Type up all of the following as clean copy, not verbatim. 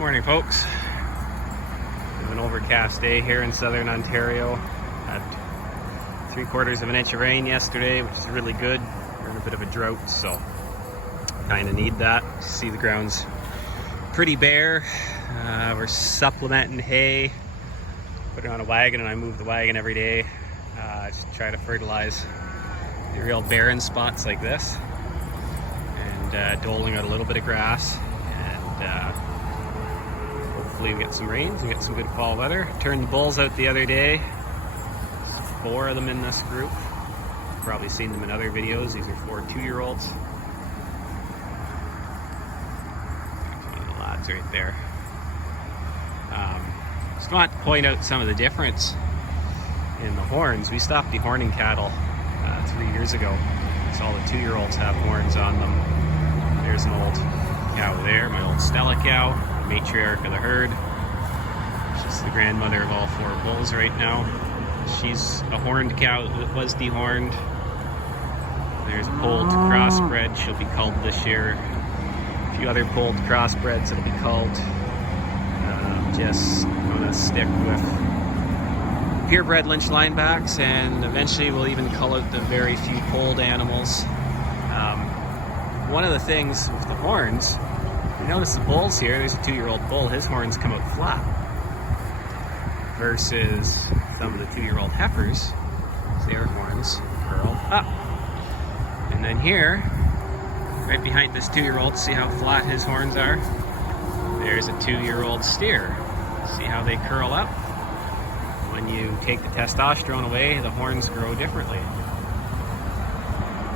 Morning, folks. It's an overcast day here in southern Ontario. Had 3/4 of an inch of rain yesterday, which is really good. We're in a bit of a drought, so kind of need that. See, the ground's pretty bare. We're supplementing hay. Put it on a wagon, and I move the wagon every day. Just try to fertilize the real barren spots like this, and doling out a little bit of grass, and hopefully we get some rains and get some good fall weather. Turned the bulls out the other day. There's 4 of them in this group. You've probably seen them in other videos. These are 4 2-year-olds. The lads right there. Just want to point out some of the difference in the horns. We stopped dehorning cattle 3 years ago. So all the 2-year-olds have horns on them. There's an old cow there, my old Stella cow, the matriarch of the herd. She's the grandmother of all 4 bulls right now. She's a horned cow that was dehorned. There's a polled crossbred. She'll be culled this year. A few other polled crossbreds that'll be culled. Just gonna stick with purebred Lynch linebacks, and eventually we'll even cull out the very few polled animals. One of the things with the horns, you notice the bulls here, there's a 2-year-old bull, his horns come out flat. Versus some of the 2-year-old heifers, their horns curl up. And then here, right behind this 2-year-old, see how flat his horns are? There's a 2-year-old steer. See how they curl up? When you take the testosterone away, the horns grow differently.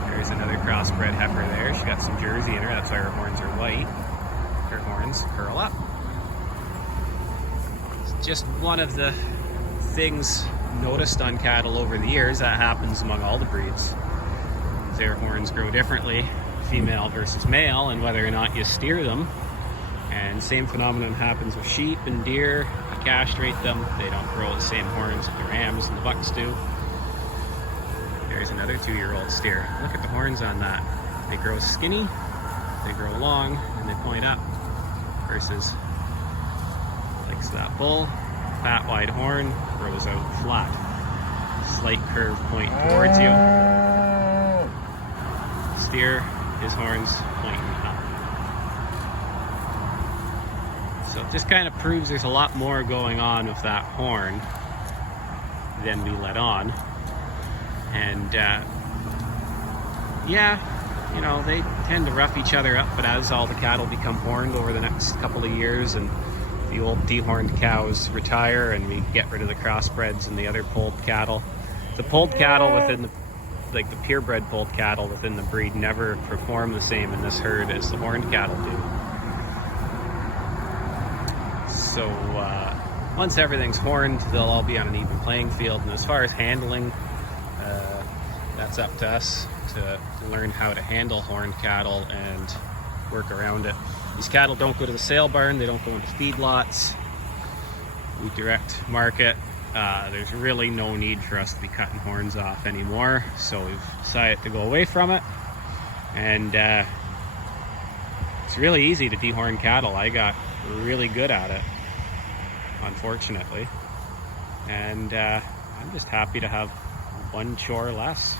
There's another crossbred heifer there. She got some Jersey in her, that's why her horns are white. Her horns curl up. It's just one of the things noticed on cattle over the years. That happens among all the breeds. Their horns grow differently, female versus male, and whether or not you steer them. And same phenomenon happens with sheep and deer. If you castrate them, they don't grow the same horns that the rams and the bucks do. There's another 2-year-old steer. Look at the horns on that. They grow skinny, they grow long, and they point up. Versus, like that bull, fat wide horn, grows out flat. Slight curve point towards you. Steer, his horns pointing up. So it just kind of proves there's a lot more going on with that horn than we let on. And yeah, you know, they tend to rough each other up, but as all the cattle become horned over the next couple of years and the old dehorned cows retire and we get rid of the crossbreds and the other polled cattle, the polled cattle within the, like the purebred polled cattle within the breed, never perform the same in this herd as the horned cattle do. So once everything's horned, they'll all be on an even playing field. And as far as handling, that's up to us to learn how to handle horned cattle and work around it. These cattle don't go to the sale barn, they don't go into feedlots. We direct market. There's really no need for us to be cutting horns off anymore, so we've decided to go away from it. And it's really easy to dehorn cattle. I got really good at it, unfortunately. And I'm just happy to have one chore less.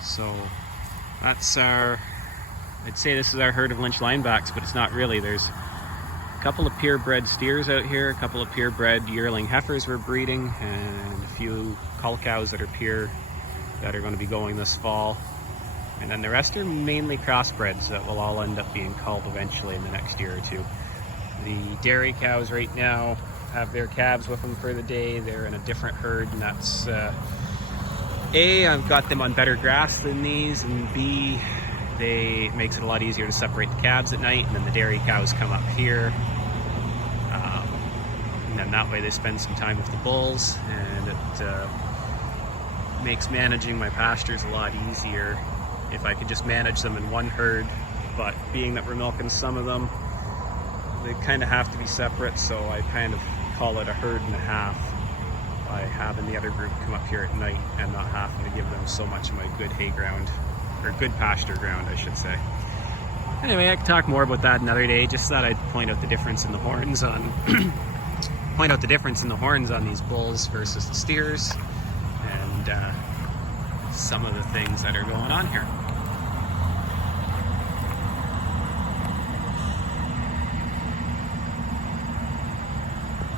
So that's our, I'd say this is our herd of Lynch linebacks, but it's not really. There's a couple of purebred steers out here, a couple of purebred yearling heifers we're breeding, and a few cull cows that are pure that are going to be going this fall. And then the rest are mainly crossbreds that will all end up being culled eventually in the next year or two. The dairy cows right now have their calves with them for the day. They're in a different herd, and that's A, I've got them on better grass than these, and B, it makes it a lot easier to separate the calves at night, and then the dairy cows come up here. And then that way they spend some time with the bulls, and it makes managing my pastures a lot easier if I could just manage them in one herd. But being that we're milking some of them, they kind of have to be separate, so I kind of call it a herd and a half by having the other group come up here at night and not having to give them so much of my good hay ground, or good pasture ground, I should say. Anyway, I could talk more about that another day. Just thought I'd point out the difference in the horns on these bulls versus the steers, and some of the things that are going on here.